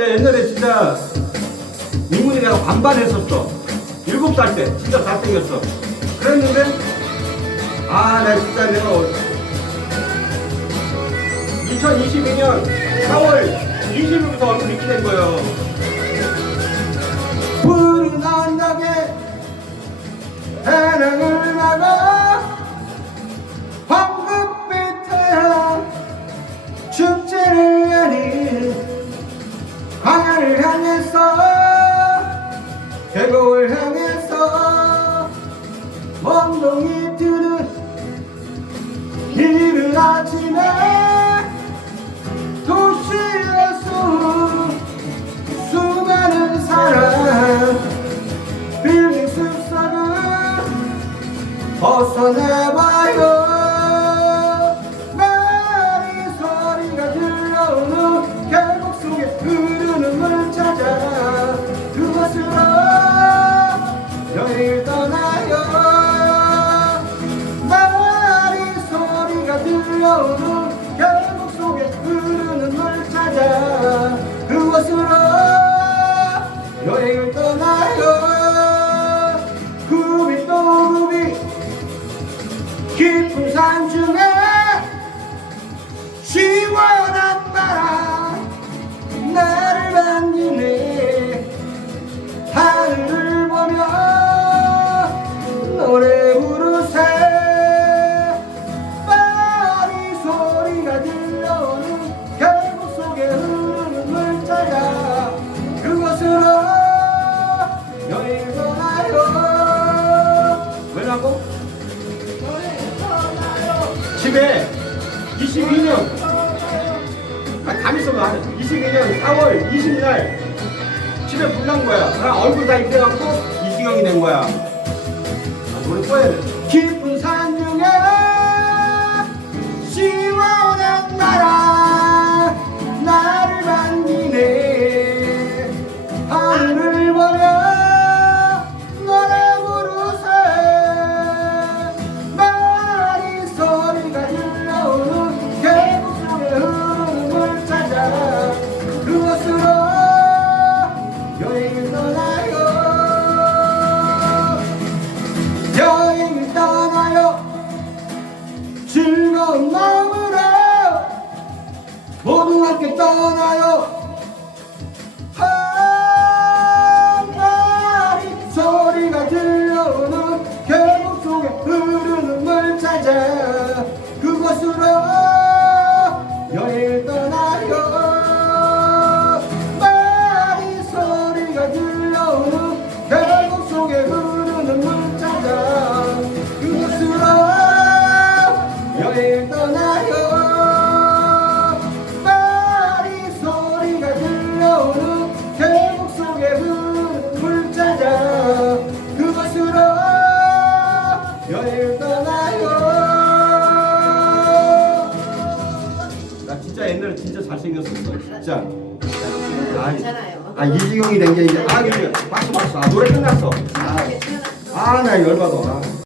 옛날에 진짜 민군이 내가 반반했었어. 7살 때 진짜 잘생겼어. 그랬는데 나 진짜 내가 2022년 4월 20일부터 얼굴 이렇게 된 거예요. 푸른 언덕에 해랑을 나가 황급빛에 축제를 여는 광야를 향해서 계곡을 향해서 멍덩이 뜨는 이른 아침에 도시에서 수많은 사람 빌딩 숲속을 벗어나봐요. 마리 소리가 들려오는 계곡 속에 흐르는 물 찾아 그곳으로 여행을 떠나요. 마리 소리가 들려오는 계곡 속에 흐르는 물 찾아 그곳으로 여행을 떠나요. 굽이 또 굽이 깊은 산 중에 시원한 바람 나를 반기네. 하늘을 보며 노래 부르세. 파리 소리가 들려오는 계곡 속에 흐르는 물 찾아 그곳으로 여행을 떠나요. 왜냐고? 집에 22년 감이 있어도 안 해. 22년 4월 20일 집에 불난 거야. 나 얼굴 다 입혀갖고 이지경이 된 거야. 노래 써야 돼. 깊은 산 중에 시원한 바람 나를 반기네. 하늘을 보며 노래 부르세. 마리 소리가 들려오는 계곡 속에 흐르는 물 찾아 그곳으로 여행을 떠나요. 여행을 떠나요. 즐거운 마음으로 모두 함께 떠나요. 마리 소리가 들려오는 계곡 속에 흐르는 물 찾아 그곳으로 여행을 떠나요. 마리 소리가 들려오는 계곡 속에 흐르는 물 찾아 그곳으로 여행을 떠나요. 마리 소리가 들려오는 계곡 속에 흐르는 물 찾아 그곳으로 여행을 떠나요. 나 진짜 옛날에 진짜 잘생겼었어. 진짜. 이지경이 된 게 이제 이게 박수. 노래 끝났어. 나 열받아.